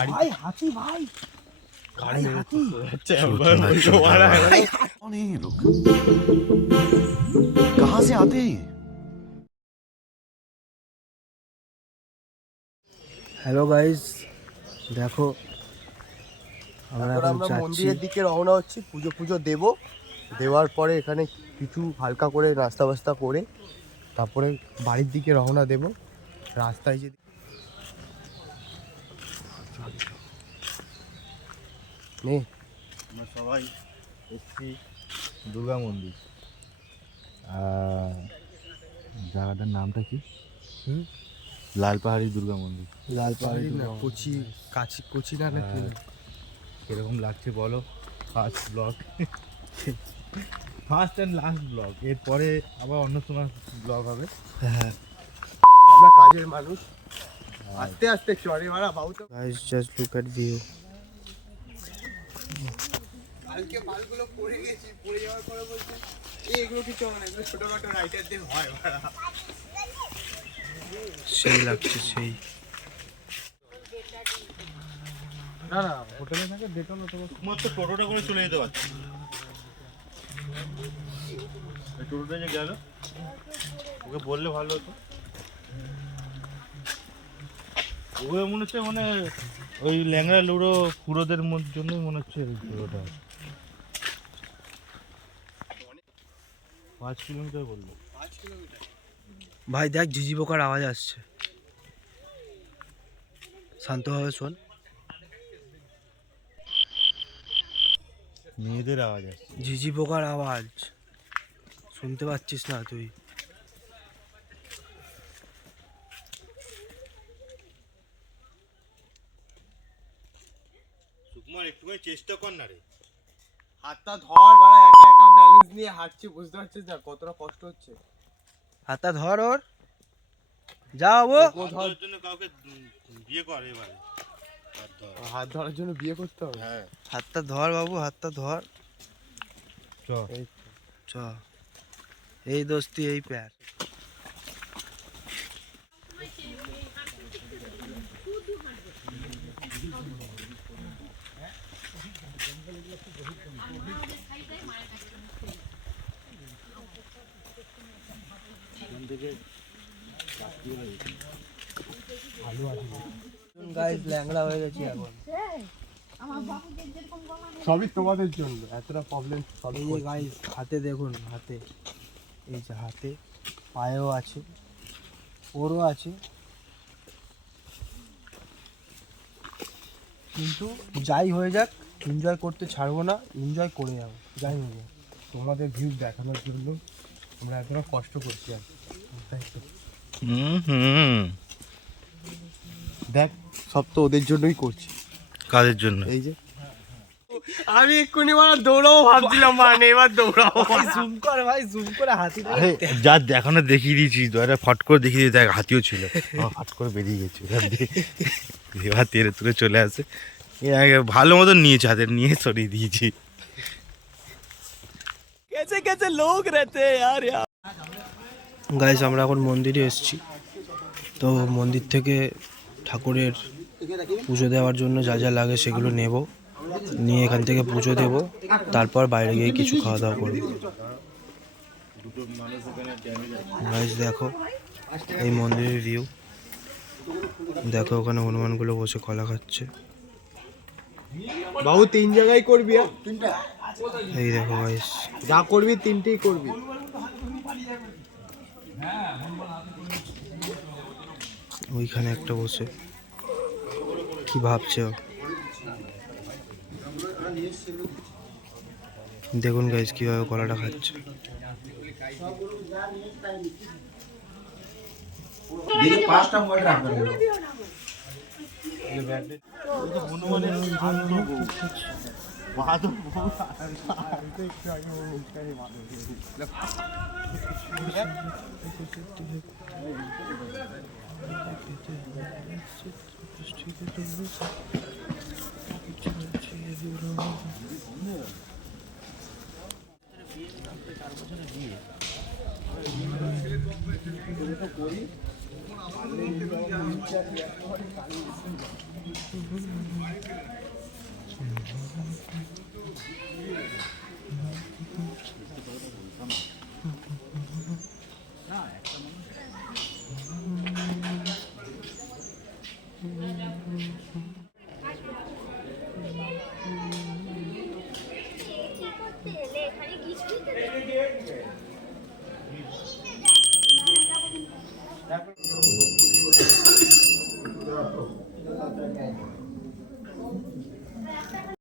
भाई हाथी भाई भाई हाथी कौन है ये लोग कहाँ से आते हैं ये হ্যালো গাইস দেখো আমরা তারপর এখন আমরা যাচ্ছি মন্দিরের দিকে রওনা হচ্ছি পুজো পুজো দেব দেওয়ার পরে এখানে কিছু হালকা করে নাস্তা বাস্তা করে তারপরে বাড়ির দিকে রওনা দেব রাস্তায় যে নে। আমরা সবাই এসছি দুর্গা মন্দির। জায়গাটার নামটা কি? হুম? লালপাহাড়ি দুর্গা মন্দির। লাল পাহাড়ি না কচি কাছি কচি না না কি? কীরকম লাগছে বলো? First blog first and last blog এরপরে আবার অন্য সময় ব্লগ হবে। হ্যাঁ। আমরা কাজের মানুষ। আস্তে আস্তে চড়ে মারা বাবু তো guys just look at view কালকে মালগুলো পড়ে গেছি পড়ে যাওয়ার পরে বলছে "এই, এগুলো কিছু হবে না এগুলো ছোটখাটো রাইটারদের হয় মারা সেই লাগছে সেই। না না হোটেলে থাকে ডেটল অথবা তোমার তো টোটোটা করে চলে যেতে পারছি। টোটোটা যে গেল ওকে বললে ভালো হতো। ওকে মনে হচ্ছে মানে ওই ল্যাংড়া লুড়ো পুরোদের মধ্যে জন্যই মনে হচ্ছে টোটোটা পাঁচ কিলোমিটার বলল। ভাই দেখ ঝিঝি পোকার আওয়াজ আসছে। শান্তভাবে শোন। মেয়েদের আওয়াজ আসছে। ঝিঝি পোকার আওয়াজ। শুনতে পাচ্ছিস না তুই। একটুখানি চেষ্টা কর না রে। হাতটা ধর বাড়া একা একা ব্যালেন্স নিয়ে হাঁটছি বুঝতে পারছিস না কতটা কষ্ট হচ্ছে। হাতটা ধর ওর। যাও ও। ধর। ধরার জন্য কাউকে বিয়ে কর এবারে। হাত ধরার জন্য বিয়ে করতে হবে? হ্যাঁ। হাতটা ধর বাবু হাতটা ধর। চ। এই চ। এই দোস্তি এই প্যার। গাইস ল্যাংড়া হয়ে গেছি এখন। সবই তোমাদের জন্য এতটা প্রবলেম সবই গাইস হাতে দেখুন হাতে। এই যে হাতে পায়েও আছে ওরও আছে। কিন্তু যাই হয়ে যাক এনজয় করতে ছাড়বো না এনজয় করে যাব যাই হয়ে যাক তোমাদের ভিউ দেখানোর জন্য আমরা এতটা কষ্ট করছি আর হুম হুম। দেখ সব তো ওদের জন্যই করছি। কাজের জন্য? এই যে। আমি এক্ষুনি মানে দৌড়াবো ভাবছিলাম মানে এবার দৌড়াবো। জুম করে ভাই জুম করে হাতি যা দেখানো দেখিয়ে দিয়েছি দয়াটা ফট করে দেখিয়ে দিয়ে দেখ হাতিও ছিল। আমার ফট করে বেরিয়ে গেছে এবার দিয়ে- এবার তেরে তুলে চলে আসে। এ আগে ভালো মতন নিয়েছে হাতের নিয়ে সরিয়ে দিয়েছি। গাইস আমরা এখন মন্দিরে এসেছি। তো মন্দির থেকে ঠাকুরের পুজো দেওয়ার জন্য যা যা লাগে সেগুলো নেব। নিয়ে এখান থেকে পুজো দেব। তারপর বাইরে গিয়ে কিছু খাওয়া দাওয়া করব। গাইস দেখো এই মন্দিরের ভিউ দেখো ওখানে হনুমানগুলো বসে কলা খাচ্ছে। বাবু তিন জায়গায় করবি আর? এই দেখো গাইস যা করবি তিনটেই করবি। ওইখানে একটা বসে। কি ভাবছে দেখুন গাইস কীভাবে কলাটা খাচ্ছে। পাঁচটা মোবাইল রাখবেন। Mağdur bu.